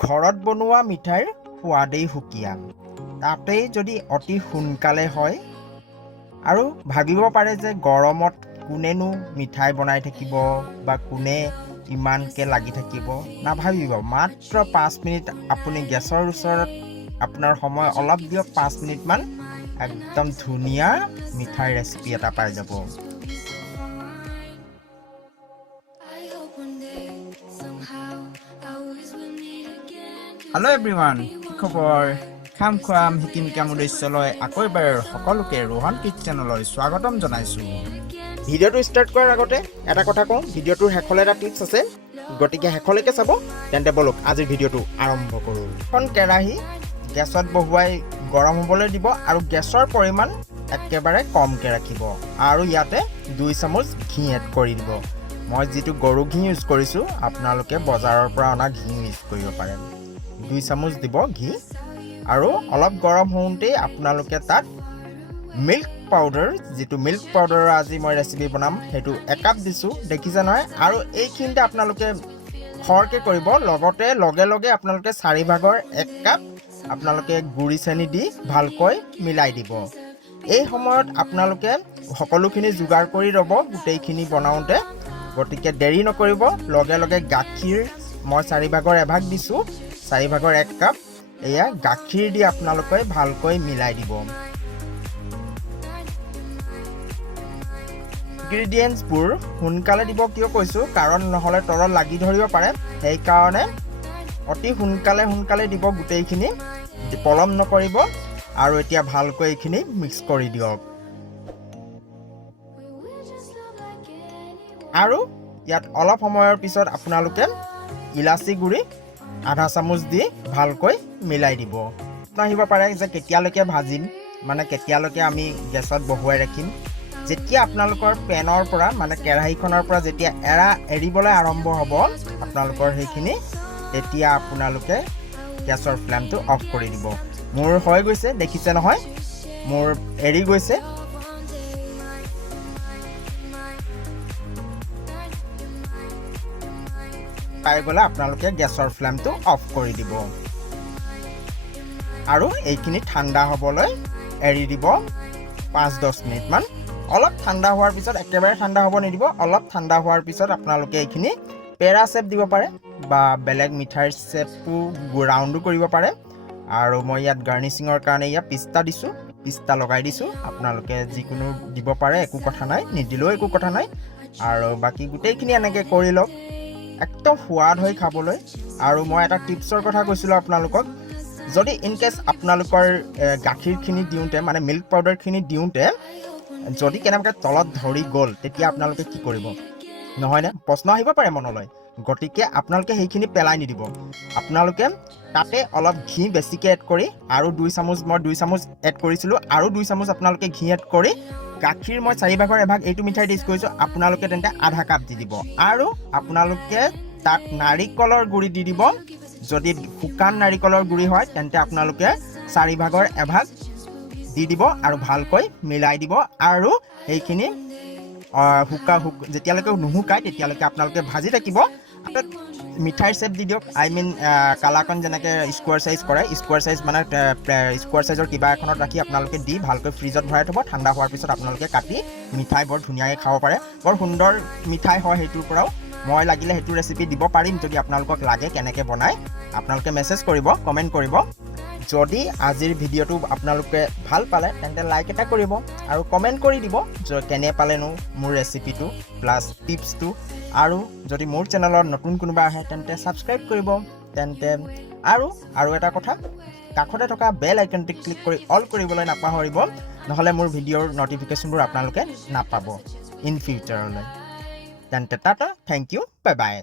ঘৰত বনোৱা মিঠাইৰ সোৱাদেই সুকীয়া। তাতেই যদি অতি সোনকালে হয় আৰু ভাবিব পাৰে যে গৰমত কোনেনো মিঠাই বনাই থাকিব বা কোনে ইমানকৈ লাগি থাকিব, নাভাবিব। মাত্ৰ 5 মিনিট আপুনি গেছৰ ওচৰত আপোনাৰ সময় অলপ দিয়ক, 5 মিনিটমান, একদম ধুনীয়া মিঠাই ৰেচিপি এটা পাই যাব। হেল্ল' এভৰিৱান, কি খবৰ? খাম খুৱাম শিকিম শিকাম উদ্দেশ্যলৈ আকৌ এবাৰ সকলোকে ৰোহন কিটচেনলৈ স্বাগতম জনাইছোঁ। ভিডিঅ'টো ষ্টাৰ্ট কৰাৰ আগতে এটা কথা কওঁ, ভিডিঅ'টোৰ শেষলৈ এটা টিপছ আছে, গতিকে শেষলৈকে চাব। তেন্তে বলক আজিৰ ভিডিঅ'টো আৰম্ভ কৰোঁ। এখন কেৰাহী গেছত বহুৱাই গৰম হ'বলৈ দিব আৰু গেছৰ পৰিমাণ একেবাৰে কমকৈ ৰাখিব আৰু ইয়াতে 2 চামুচ ঘি এড কৰি দিব। মই যিটো গৰু ঘি ইউজ কৰিছোঁ, আপোনালোকে বজাৰৰ পৰা অনা ঘি ইউজ কৰিব পাৰে। 2 চামুচ দিব ঘি আৰু অলপ গৰম হওঁতেই আপোনালোকে তাত মিল্ক পাউডাৰ, যিটো মিল্ক পাউডাৰৰ আজি মই ৰেচিপি বনাম, সেইটো 1 কাপ দিছোঁ, দেখিছে নহয়। আৰু এইখিনিতে আপোনালোকে খৰকৈ কৰিব, লগতে লগে লগে আপোনালোকে 4 ভাগৰ 1 কাপ আপোনালোকে গুড়ি চেনি দি ভালকৈ মিলাই দিব। এই সময়ত আপোনালোকে সকলোখিনি যোগাৰ কৰি ল'ব গোটেইখিনি বনাওঁতে, গতিকে দেৰি নকৰিব। লগে লগে গাখীৰ মই 4 ভাগৰ 1 ভাগ দিছোঁ, 4 ভাগৰ 1 কাপ এয়া গাখীৰ দি আপোনালোকে ভালকৈ মিলাই দিব। ইনগ্ৰিডিয়েণ্টছবোৰ সোনকালে দিব কিয় কৈছোঁ, কাৰণ নহ'লে তলত লাগি ধৰিব পাৰে। সেইকাৰণে অতি সোনকালে দিব গোটেইখিনি, পলম নকৰিব। আৰু এতিয়া ভালকৈ এইখিনি মিক্স কৰি দিয়ক। আৰু ইয়াত অলপ সময়ৰ পিছত আপোনালোকে ইলাচি গুড়ি 1/2 চামুচ দি ভালকৈ মিলাই দিব। আহিব পাৰে যে কেতিয়ালৈকে ভাজিম, মানে কেতিয়ালৈকে আমি গেছত বহুৱাই ৰাখিম। যেতিয়া আপোনালোকৰ পেনৰ পৰা, মানে কেৰাহীখনৰ পৰা যেতিয়া এৰিবলৈ আৰম্ভ হ'ব আপোনালোকৰ সেইখিনি, তেতিয়া আপোনালোকে গেছৰ ফ্লেমটো অফ কৰি দিব। মোৰ হৈ গৈছে, দেখিছে নহয়, মোৰ এৰি গৈছে। পাই গ'লে আপোনালোকে গেছৰ ফ্লেমটো অফ কৰি দিব আৰু এইখিনি ঠাণ্ডা হ'বলৈ এৰি দিব 5-10 মিনিটমান। অলপ ঠাণ্ডা হোৱাৰ পিছত, একেবাৰে ঠাণ্ডা হ'ব নিদিব, অলপ ঠাণ্ডা হোৱাৰ পিছত আপোনালোকে এইখিনি পেৰা চেপ দিব পাৰে বা বেলেগ মিঠাইৰ চেপো ৰাউণ্ডো কৰিব পাৰে। আৰু মই ইয়াত গাৰ্নিচিঙৰ কাৰণে ইয়াত পিস্তা দিছোঁ, পিস্তা লগাই দিছোঁ। আপোনালোকে যিকোনো দিব পাৰে, একো কথা নাই, নিদিলেও একো কথা নাই। আৰু বাকী গোটেইখিনি এনেকৈ কৰি লওক, একদম সোৱাদ হৈ খাবলৈ। আৰু মই এটা টিপছৰ কথা কৈছিলোঁ আপোনালোকক, যদি ইনকেছ আপোনালোকৰ গাখীৰখিনি দিওঁতে, মানে মিল্ক পাউডাৰখিনি দিওঁতে যদি কেনেবাকৈ তলত ধৰি গ'ল, তেতিয়া আপোনালোকে কি কৰিব, নহয়নে? প্ৰশ্ন আহিব পাৰে মনলৈ। গতিকে আপোনালোকে সেইখিনি পেলাই নিদিব। আপোনালোকে তাতে অলপ ঘি বেছিকৈ এড কৰি, আৰু 2 চামুচ, মই 2 চামুচ এড কৰিছিলোঁ, আৰু 2 চামুচ আপোনালোকে ঘি এড কৰি, গাখীৰ মই 4 ভাগৰ 1 ভাগ এইটো মিঠাই ইউজ কৰিছোঁ, আপোনালোকে তেন্তে 1/2 কাপ দি দিব। আৰু আপোনালোকে তাত নাৰিকলৰ গুড়ি দি দিব। যদি শুকান নাৰিকলৰ গুড়ি হয় তেন্তে আপোনালোকে 4 ভাগৰ 1 ভাগ দি দিব আৰু ভালকৈ মিলাই দিব। আৰু সেইখিনি যেতিয়ালৈকে নুশুকায় তেতিয়ালৈকে আপোনালোকে ভাজি থাকিব। মিঠাইৰ চেপ দি দিয়ক, কালাকন যেনেকৈ স্কুৱাৰ চাইজ কৰে, স্কুৱাৰ চাইজ মানে স্কুৱাৰ চাইজৰ কিবা এখনত ৰাখি আপোনালোকে দি ভালকৈ ফ্ৰিজত ভৰাই থ'ব। ঠাণ্ডা হোৱাৰ পিছত আপোনালোকে কাটি মিঠাই বৰ ধুনীয়াকৈ খাব পাৰে। বৰ সুন্দৰ মিঠাই হয় সেইটোৰ পৰাও। মই লাগিলে সেইটো ৰেচিপি দিব পাৰিম, যদি আপোনালোকক লাগে কেনেকৈ বনায়। আপোনালোকে মেছেজ কৰিব, কমেণ্ট কৰিব। যদি আজিৰ ভিডিঅ'টো আপোনালোকে ভাল পালে তেন্তে লাইক এটা কৰিব আৰু কমেণ্ট কৰি দিব কেনে পালেনো মোৰ ৰেচিপিটো প্লাছ টিপছটো। আৰু যদি মোৰ চেনেলত নতুন কোনোবা আহে তেন্তে ছাবস্ক্ৰাইব কৰিব। তেন্তে আৰু এটা কথা, কাষতে থকা বেল আইকনটি ক্লিক কৰি অল কৰিবলৈ নাপাহৰিব, নহ'লে মোৰ ভিডিঅ'ৰ নটিফিকেশ্যনবোৰ আপোনালোকে নাপাব ইন ফিউচাৰলৈ। তেন্তে tata, thank you, bye by.